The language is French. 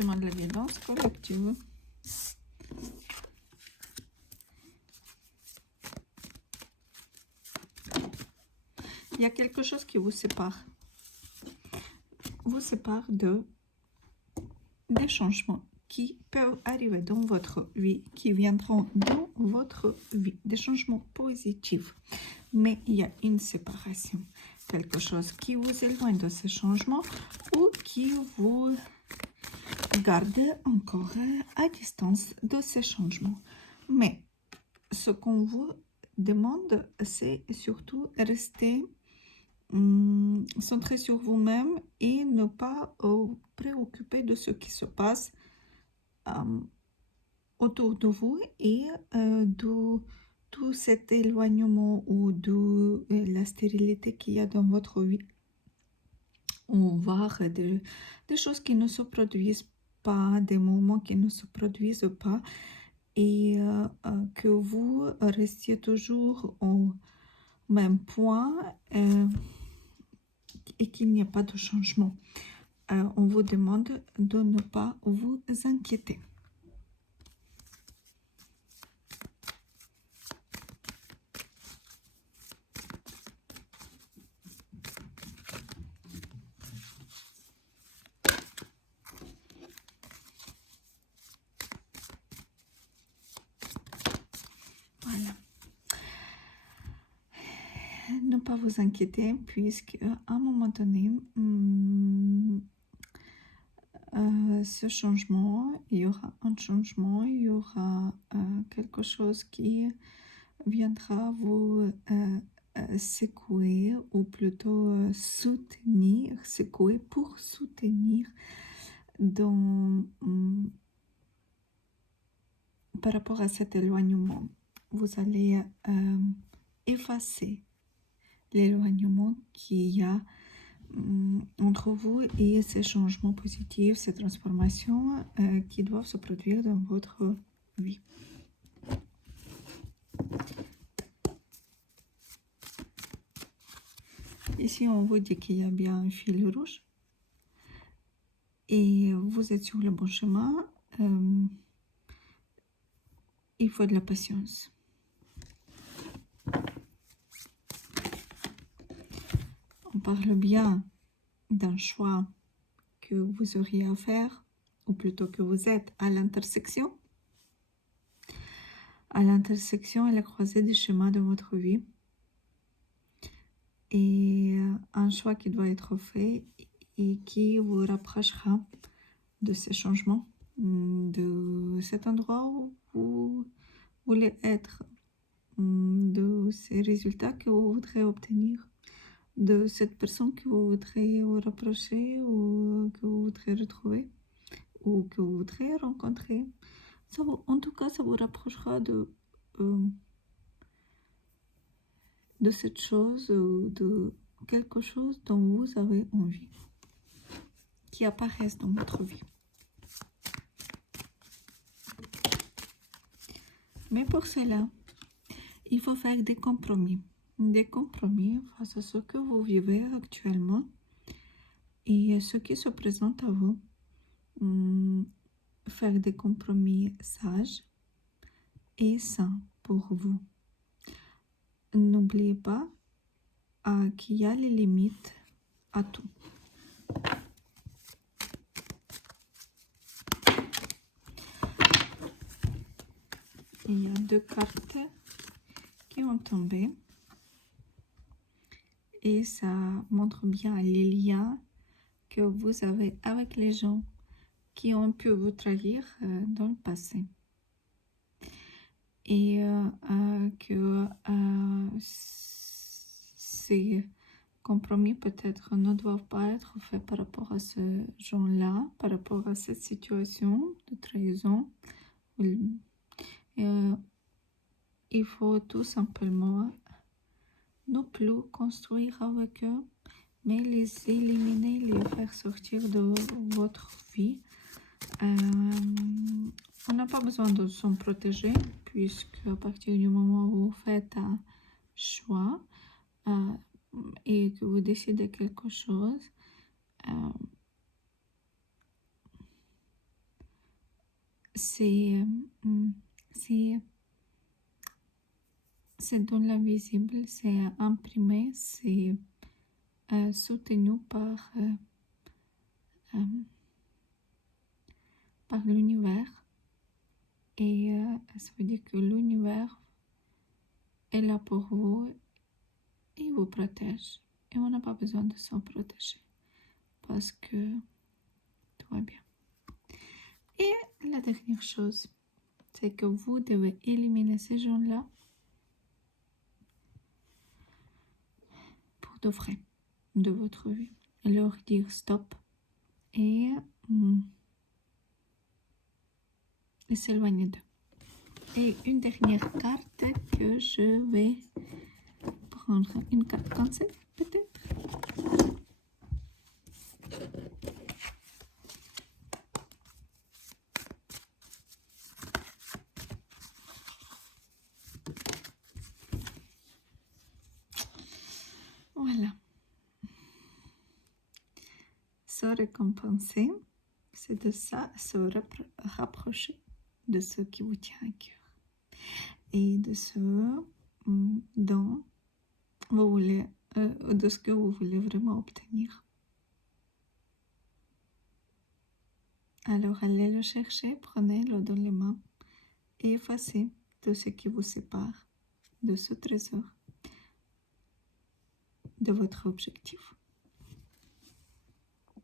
demande la guidance collective. Il y a quelque chose qui vous sépare. Vous sépare des changements qui peuvent arriver dans votre vie, qui viendront dans votre vie, des changements positifs. Mais il y a une séparation, quelque chose qui vous éloigne de ces changements ou qui vous garde encore à distance de ces changements. Mais ce qu'on vous demande, c'est surtout rester centré sur vous-même et ne pas préoccuper de ce qui se passe autour de vous et de tout cet éloignement ou de la stérilité qu'il y a dans votre vie. On voit des choses qui ne se produisent pas, des moments qui ne se produisent pas et que vous restiez toujours au même point et qu'il n'y a pas de changement. On vous demande de ne pas vous inquiéter. Voilà. Ne pas vous inquiéter puisque à un moment donné, ce changement, il y aura un changement, il y aura quelque chose qui viendra vous secouer ou plutôt soutenir, secouer pour soutenir dans, par rapport à cet éloignement. Vous allez effacer l'éloignement qu'il y a entre vous et ces changements positifs, ces transformations qui doivent se produire dans votre vie. Ici, on vous dit qu'il y a bien un fil rouge et vous êtes sur le bon chemin. Il faut de la patience. On parle bien d'un choix que vous auriez à faire, ou plutôt que vous êtes à l'intersection. À l'intersection, à la croisée des chemins de votre vie. Et un choix qui doit être fait et qui vous rapprochera de ces changements, de cet endroit où vous voulez être, de ces résultats que vous voudrez obtenir, de cette personne que vous voudrez vous rapprocher ou que vous voudrez retrouver ou que vous voudrez rencontrer. Ça vous, en tout cas, ça vous rapprochera de cette chose, de quelque chose dont vous avez envie, qui apparaisse dans votre vie. Mais pour cela, il faut faire des compromis face à ce que vous vivez actuellement et ce qui se présente à vous. Faire des compromis sages et sains pour vous. N'oubliez pas qu'il y a les limites à tout. Il y a 2 cartes qui ont tombé et ça montre bien les liens que vous avez avec les gens qui ont pu vous trahir dans le passé. Et que ces compromis peut-être ne doivent pas être faits par rapport à ce gens-là, par rapport à cette situation de trahison. Il faut tout simplement ne plus construire avec eux, mais les éliminer, les faire sortir de votre vie. On n'a pas besoin de s'en protéger, puisque à partir du moment où vous faites un choix et que vous décidez quelque chose, c'est c'est dans l'invisible, c'est imprimé, c'est soutenu par l'univers. Et ça veut dire que l'univers est là pour vous et vous protège. Et on n'a pas besoin de s'en protéger parce que tout va bien. Et la dernière chose, c'est que vous devez éliminer ces gens-là pour de vrai de votre vie. Leur dire stop et s'éloigner d'eux. Et une dernière carte que je vais prendre. Une carte conseil peut-être. Voilà. Se récompenser, c'est de ça, se rapprocher de ce qui vous tient à cœur et de ce dont vous voulez, de ce que vous voulez vraiment obtenir. Alors allez le chercher, prenez-le dans les mains et effacez tout ce qui vous sépare de ce trésor, de votre objectif.